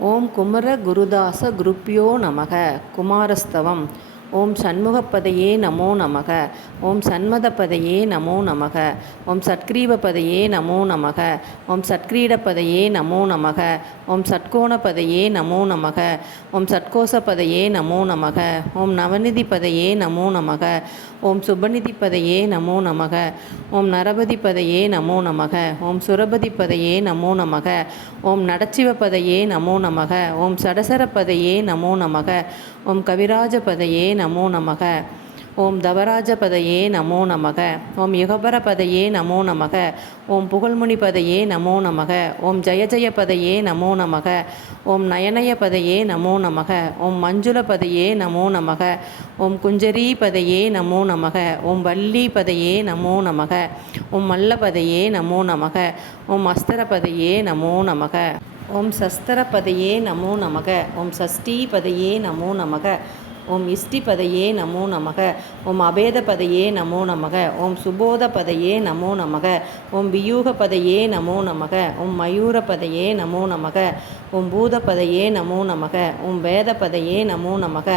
ஓம் குமர குருதாச குருப்பியோ நமக. குமாரஸ்தவம். ஓம் சண்முகப்பதையே நமோ நமக. ஓம் சண்மதப்பதையே நமோ நமக. ஓம் சட்கிரீவப்பதையே நமோ நமக. ஓம் சட்கிரீடப்பதையே நமோ நமக. ஓம் சட்கோணப்பதையே நமோ நமக. ஓம் சட்கோசப்பதையே நமோ நமக. ஓம் நவநிதிப்பதையே நமோ நமக. ஓம் சுபநிதிப்பதையே நமோ நமக. ஓம் நரபதிப்பதையே நமோ நமக. ஓம் சுரபதிப்பதையே நமோ நமக. ஓம் நடச்சிவப்பதையே நமோ நமக. ஓம் சடசரப்பதையே நமோ நமக. ஓம் கவிராஜபதையே நமோ நமக. ஓம் தவராஜபதையே நமோ நமக. ஓம் யுகபரபதையே நமோ நமக. ஓம் புகழ்முனிபதையே நமோ நமக. ஓம் ஜெயஜெயபதையே நமோ நமக. ஓம் நயனயபதையே நமோ நமக. ஓம் மஞ்சுளபதையே நமோ நமக. ஓம் குஞ்சரீபதையே நமோ நமக. ஓம் வள்ளீபதையே நமோ நமக. ஓம் மல்லபதையே நமோ நமக. ஓம் அஸ்தரபதையே நமோ நமக. ஓம் சஸ்தரபதையே நமோ நமக. ஓம் சஷ்டீபதையே நமோ நமக. ஓம் இஷ்டிபதையே நமோ நமக. ஓம் அபேதபதையே நமோ நமக. ஓம் சுபோதபதையே நமோ நமக. ஓம் வியூகபதையே நமோ நமக. ஓம் மயூரபதையே நமோ நமக. ஓம் பூதபதையே நமோ நமக. ஓம் வேதபதையே நமோ நமக.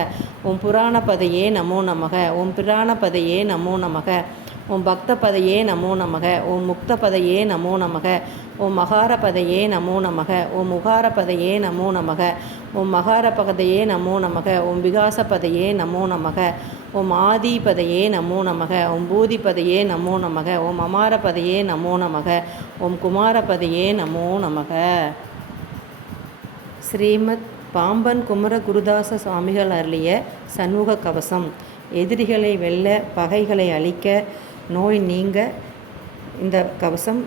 ஓம் புராணபதையே நமோ நமக. ஓம் பிராணபதையே நமோ நமக. ஓம் பக்தபதையே நமோ நமக. ஓம் முக்தபதையே நமோ நமக. ஓம் மகாரபதையே நமோ நமக. ஓம் உகாரபதையே நமோ நமக. ஓம் மகாரபதையே நமோ நமக. ஓம் விகாசபதையே நமோ நமக. ஓம் ஆதிபதையே நமோ நமக. ஓம் பூதிபதையே நமோ நமக. ஓம் அமாரபதையே நமோ நமக. ஓம் குமாரபதையே நமோ நமக. ஸ்ரீமத் பாம்பன் குமர குருதாச சுவாமிகள் அருளிய சண்முக கவசம். எதிரிகளை வெல்ல, பகைகளை அழிக்க, நோய் நீங்க இந்த கவசம்